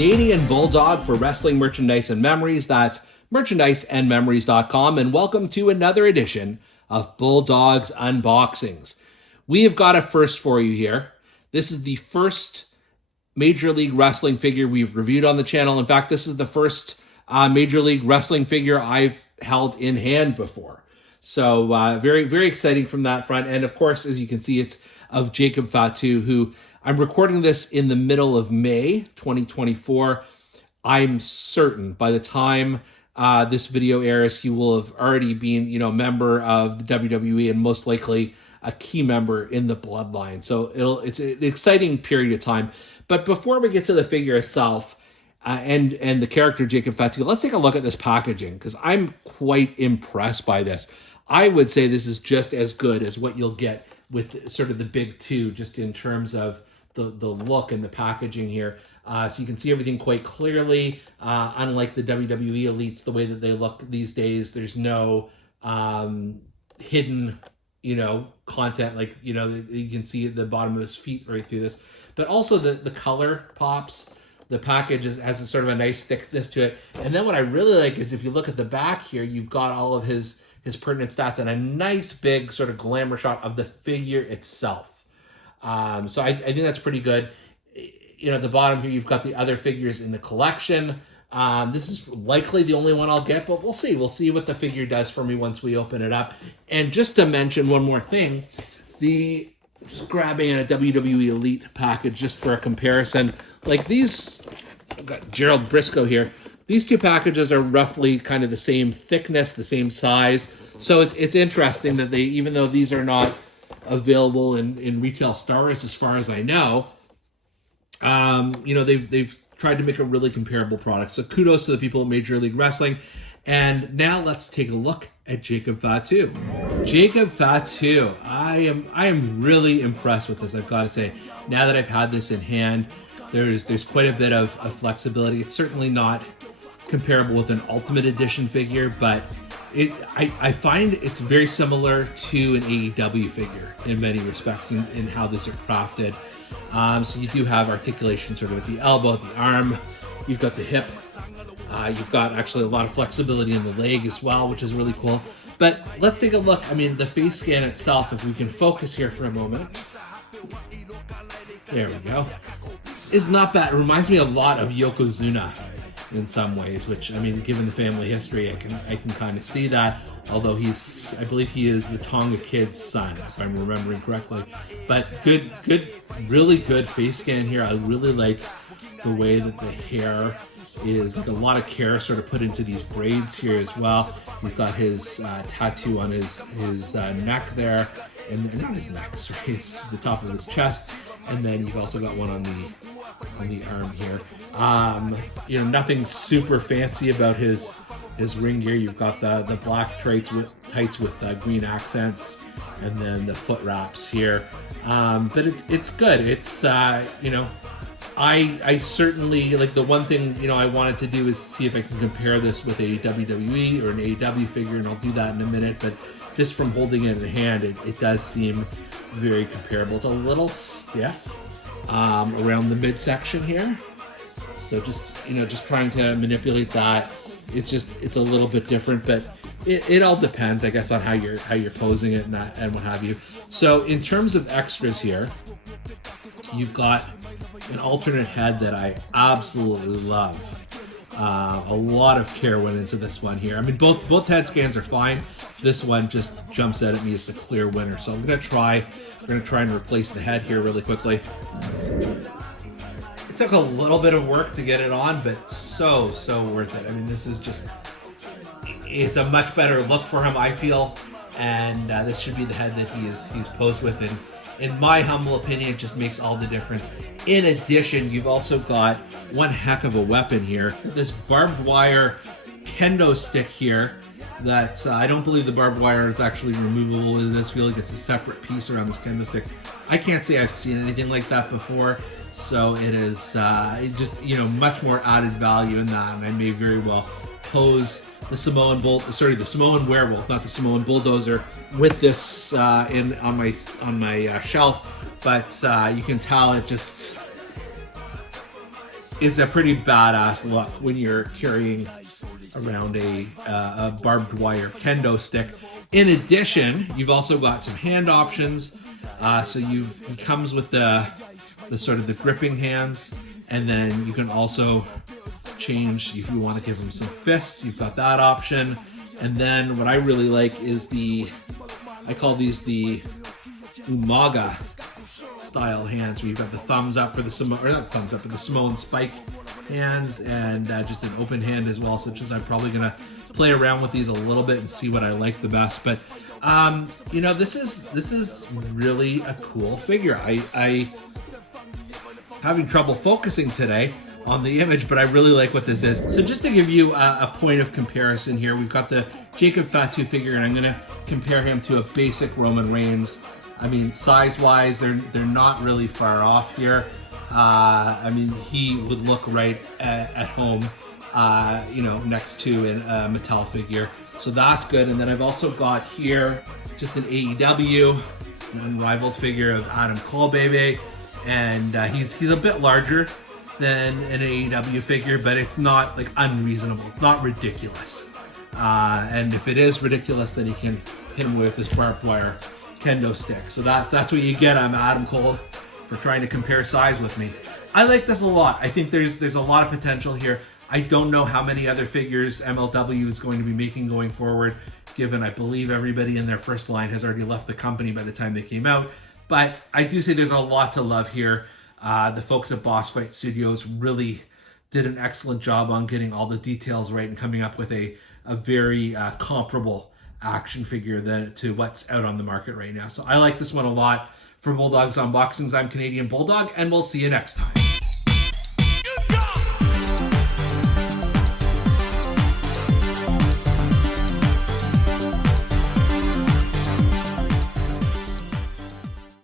Canadian Bulldog for wrestling merchandise and memories. That's merchandiseandmemories.com, and welcome to another edition of Bulldog's Unboxings. We have got a first for you here. This is the first Major League Wrestling figure we've reviewed on the channel. In fact, this is the first Major League Wrestling figure I've held in hand before. So very, very exciting from that front. And of course, as you can see, it's of Jacob Fatu, who I'm recording this in the middle of May 2024. I'm certain by the time this video airs, he will have already been, a member of the WWE and most likely a key member in the bloodline. So it's an exciting period of time. But before we get to the figure itself and the character Jacob Fatu, let's take a look at this packaging, because I'm quite impressed by this. I would say this is just as good as what you'll get with sort of the big two, just in terms of the look and the packaging here. So you can see everything quite clearly. Unlike the WWE Elites, the way that they look these days, there's no hidden, content, like, you can see at the bottom of his feet right through this. But also the color pops. The package has a sort of a nice thickness to it. And then what I really like is if you look at the back here, you've got all of his pertinent stats and a nice big sort of glamour shot of the figure itself. So I think that's pretty good. At the bottom here, you've got the other figures in the collection. This is likely the only one I'll get, but we'll see. We'll see what the figure does for me once we open it up. And just to mention one more thing, just grabbing a WWE Elite package just for a comparison. Like these, I've got Gerald Briscoe here. These two packages are roughly kind of the same thickness, the same size. So it's interesting that they, even though these are not available in retail stores as far as I know, they've tried to make a really comparable product. So kudos to the people at Major League Wrestling. And now let's take a look at Jacob Fatu. Jacob Fatu, I am really impressed with this, I've got to say. Now that I've had this in hand, there's quite a bit of flexibility. It's certainly not comparable with an Ultimate Edition figure, but I find it's very similar to an AEW figure in many respects in how these are crafted. So you do have articulation sort of at the elbow, the arm. You've got the hip. You've got actually a lot of flexibility in the leg as well, which is really cool. But let's take a look. I mean, the face scan itself, if we can focus here for a moment. There we go. Is not bad. It reminds me a lot of Yokozuna in some ways, which, I mean, given the family history, I can kind of see that. Although I believe he is the Tonga Kid's son, if I'm remembering correctly. But good, really good face scan here. I really like the way that the hair is, like a lot of care sort of put into these braids here as well. We've got his tattoo on his neck there, and not his neck, sorry, it's the top of his chest. And then you've also got one on the arm here. Nothing super fancy about his ring gear. You've got the black tights with green accents, and then the foot wraps here. But it's good. It's I certainly, like, the one thing I wanted to do is see if I can compare this with a WWE or an AEW figure, and I'll do that in a minute. But just from holding it in the hand, it does seem very comparable. It's a little stiff around the midsection here, so just trying to manipulate that. It's a little bit different, but it all depends, I guess, on how you're posing it and what have you. So in terms of extras here, you've got an alternate head that I absolutely love. A lot of care went into this one here. I mean, both head scans are fine. This one just jumps out at me as the clear winner. So we're gonna try and replace the head here really quickly. It took a little bit of work to get it on, but so worth it. I mean, this is just, it's a much better look for him, I feel, and this should be the head that he's posed with. And in my humble opinion, it just makes all the difference. In addition, you've also got one heck of a weapon here. This barbed wire kendo stick here that I don't believe the barbed wire is actually removable. I just feel like it's a separate piece around this kendo stick. I can't say I've seen anything like that before, so it is much more added value in that, and I may very well pose the Samoan Werewolf, not the Samoan Bulldozer, with this on my shelf. But you can tell it just it's a pretty badass look when you're carrying around a barbed wire kendo stick. In addition, you've also got some hand options. So he comes with the sort of the gripping hands, and then you can also change if you want to give him some fists. You've got that option. And then what I really like is I call these the Umaga style hands, where you've got the thumbs up for the Samoan spike hands, and just an open hand as well. So I'm probably gonna play around with these a little bit and see what I like the best. But this is really a cool figure. I having trouble focusing today on the image, but I really like what this is. So just to give you a point of comparison here, we've got the Jacob Fatu figure, and I'm gonna compare him to a basic Roman Reigns. I mean, size-wise, they're not really far off here. I mean, he would look right at home, next to a Mattel figure. So that's good. And then I've also got here just an AEW, an unrivaled figure of Adam Cole, baby. And he's a bit larger than an AEW figure, but it's not like unreasonable. It's not ridiculous. And if it is ridiculous, then you can hit him with this barbed wire kendo stick. So that's what you get. I'm Adam Cole for trying to compare size with me. I like this a lot. I think there's a lot of potential here. I don't know how many other figures MLW is going to be making going forward, given I believe everybody in their first line has already left the company by the time they came out. But I do say there's a lot to love here. The folks at Boss Fight Studios really did an excellent job on getting all the details right and coming up with a very comparable action figure to what's out on the market right now. So I like this one a lot. For Bulldog's Unboxings, I'm Canadian Bulldog, and we'll see you next time.